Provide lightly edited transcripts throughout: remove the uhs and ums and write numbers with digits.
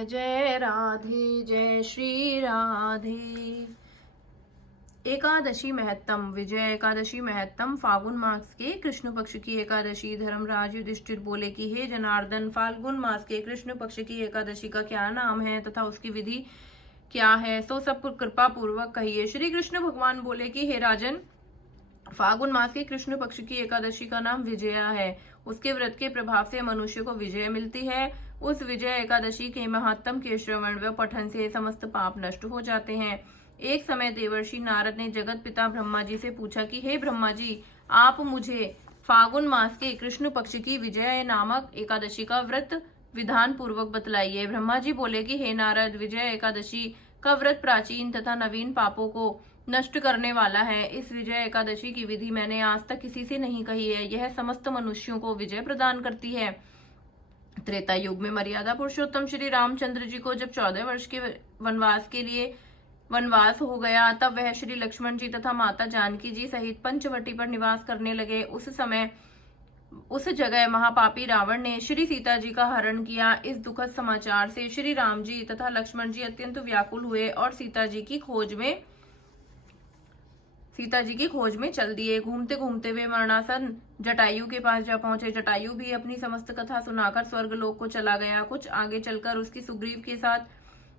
जय राधे जय श्री राधे। एकादशी महत्तम। विजय एकादशी महत्तम फाल्गुन मास के कृष्ण पक्ष की एकादशी। धर्मराज युधिष्ठिर बोले कि हे जनार्दन, फाल्गुन मास के कृष्ण पक्ष की एकादशी का क्या नाम है तथा उसकी विधि क्या है, सो सब कृपा पूर्वक कहिए। श्री कृष्ण भगवान बोले कि हे राजन, फाल्गुन मास के कृष्ण पक्ष की एकादशी का नाम विजया है। उसके व्रत के प्रभाव से मनुष्य को विजय मिलती है। उस विजय एकादशी के महात्म के श्रवण व पठन से समस्त पाप नष्ट हो जाते हैं। एक समय देवर्षि नारद ने जगत पिता ब्रह्मा जी से पूछा कि हे ब्रह्मा जी, आप मुझे फाल्गुन मास के कृष्ण पक्ष की विजय नामक एकादशी का व्रत विधान पूर्वक बतलाइए। ब्रह्मा जी बोले कि हे नारद, विजय एकादशी का व्रत प्राचीन तथा नवीन पापों को नष्ट करने वाला है। इस विजय एकादशी की विधि मैंने आज तक किसी से नहीं कही है। यह समस्त मनुष्यों को विजय प्रदान करती है। त्रेता युग में मर्यादा पुरुषोत्तम श्री रामचंद्र जी को जब 14 वर्ष के वनवास के लिए वनवास हो गया, तब वह श्री लक्ष्मण जी तथा माता जानकी जी सहित पंचवटी पर निवास करने लगे। उस समय उस जगह महापापी रावण ने श्री सीता जी का हरण किया। इस दुखद समाचार से श्री राम जी तथा लक्ष्मण जी अत्यंत व्याकुल हुए और सीता जी की खोज में चल दिए। घूमते घूमते वे मरणासन जटायु के पास जा पहुंचे। जटायु भी अपनी समस्त कथा सुनाकर स्वर्गलोक को चला गया। कुछ आगे चलकर उसकी सुग्रीव के साथ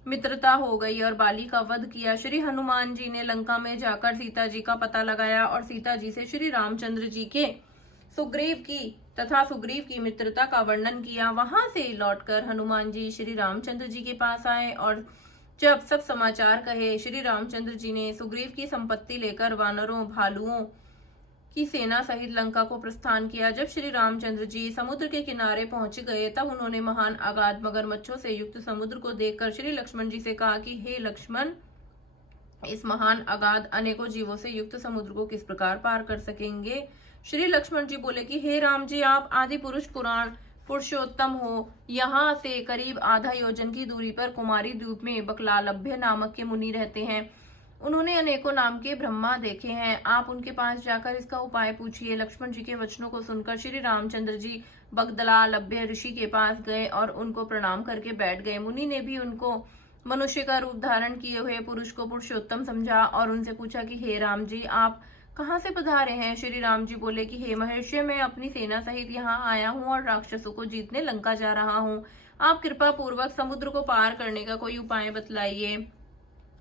मित्रता हो गई और बाली का वध किया। श्री हनुमान जी ने लंका में जाकर सीता जी का पता लगाया और सीता जी से श्री रामचंद्र जी के सुग्रीव की मित्रता का वर्णन किया। वहां से लौटकर हनुमान जी श्री रामचंद्र जी के पास आए और जब सब समाचार कहे, श्री रामचंद्र जी ने सुग्रीव की संपत्ति लेकर वानरों भालुओं की सेना सहित लंका को प्रस्थान किया। जब श्री रामचंद्र जी समुद्र के किनारे पहुंच गए, तब उन्होंने महान अगाध मगरमच्छों से युक्त समुद्र को देखकर श्री लक्ष्मण जी से कहा कि हे लक्ष्मण, इस महान अगाध अनेकों जीवों से युक्त समुद्र को किस प्रकार पार कर सकेंगे। श्री लक्ष्मण जी बोले कि हे राम जी, आप आदि पुरुष पुराण पुरुषोत्तम हो। यहाँ से करीब आधा योजन की दूरी पर कुमारी द्वीप में बकलालभ्य नामक के मुनि रहते हैं। उन्होंने अनेकों नाम के ब्रह्मा देखे हैं। आप उनके पास जाकर इसका उपाय पूछिए। लक्ष्मण जी के वचनों को सुनकर श्री रामचंद्र जी बगदलालभ्य ऋषि के पास गए और उनको प्रणाम करके बैठ गए। मुनि ने भी उनको मनुष्य का रूप धारण किए हुए पुरुष को पुरुषोत्तम समझा और उनसे पूछा कि हे राम जी, आप कहाँ से पधारे हैं। श्री राम जी बोले कि हे महर्षि, मैं अपनी सेना सहित यहाँ आया हूँ और राक्षसों को जीतने लंका जा रहा हूँ। आप कृपा पूर्वक समुद्र को पार करने का कोई उपाय बतलाइए,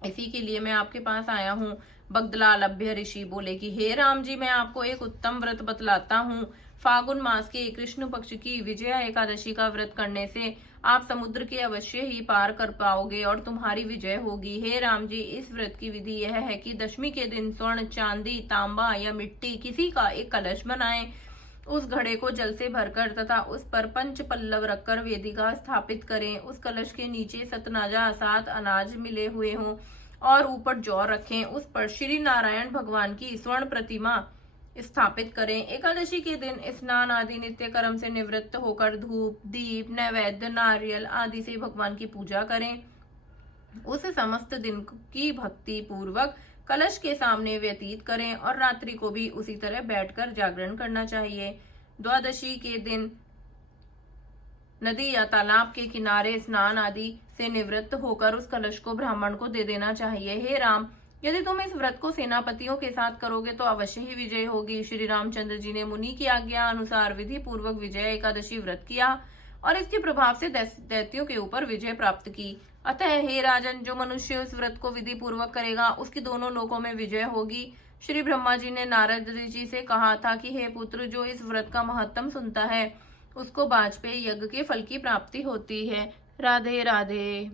इसी के लिए मैं आपके पास आया हूँ। बगदलालभ्य ऋषि बोले कि हे राम जी, मैं आपको एक उत्तम व्रत बतलाता हूँ। फाल्गुन मास के कृष्ण पक्ष की विजया एकादशी का व्रत करने से आप समुद्र के अवश्य ही पार कर पाओगे और तुम्हारी विजय होगी। हे राम जी, इस व्रत की विधि यह है कि दशमी के दिन स्वर्ण, चांदी, तांबा या मिट्टी किसी का एक कलश बनाएं। उस घड़े को जल से भरकर तथा उस पर पंच पल्लव रखकर वेदिका स्थापित करें। उस कलश के नीचे सतनाजा 7 अनाज मिले हुए हों और ऊपर जौ रखें। उस पर श्री नारायण भगवान की स्वर्ण प्रतिमा स्थापित करें। एकादशी के दिन स्नान आदि नित्य कर्म से निवृत्त होकर धूप, दीप, नैवेद्य, नारियल आदि से भगवान की पूजा करें। उस समस्त दिन की भक्ति पूर्वक कलश के सामने व्यतीत करें और रात्रि को भी उसी तरह बैठकर जागरण करना चाहिए। द्वादशी के दिन नदी या तालाब के किनारे स्नान आदि से निवृत्त होकर उस कलश को ब्राह्मण को दे देना चाहिए। हे राम, यदि तुम इस व्रत को सेनापतियों के साथ करोगे तो अवश्य ही विजय होगी। श्री रामचंद्र जी ने मुनि की आज्ञा अनुसार विधि पूर्वक विजय एकादशी व्रत किया और इसके प्रभाव से दैत्यों के ऊपर विजय प्राप्त की। अतः हे राजन, जो मनुष्य इस व्रत को विधि पूर्वक करेगा उसकी दोनों लोकों में विजय होगी। श्री ब्रह्मा जी ने नारद जी से कहा था कि हे पुत्र, जो इस व्रत का महत्तम सुनता है उसको वाजपेयी यज्ञ के फल की प्राप्ति होती है। राधे राधे।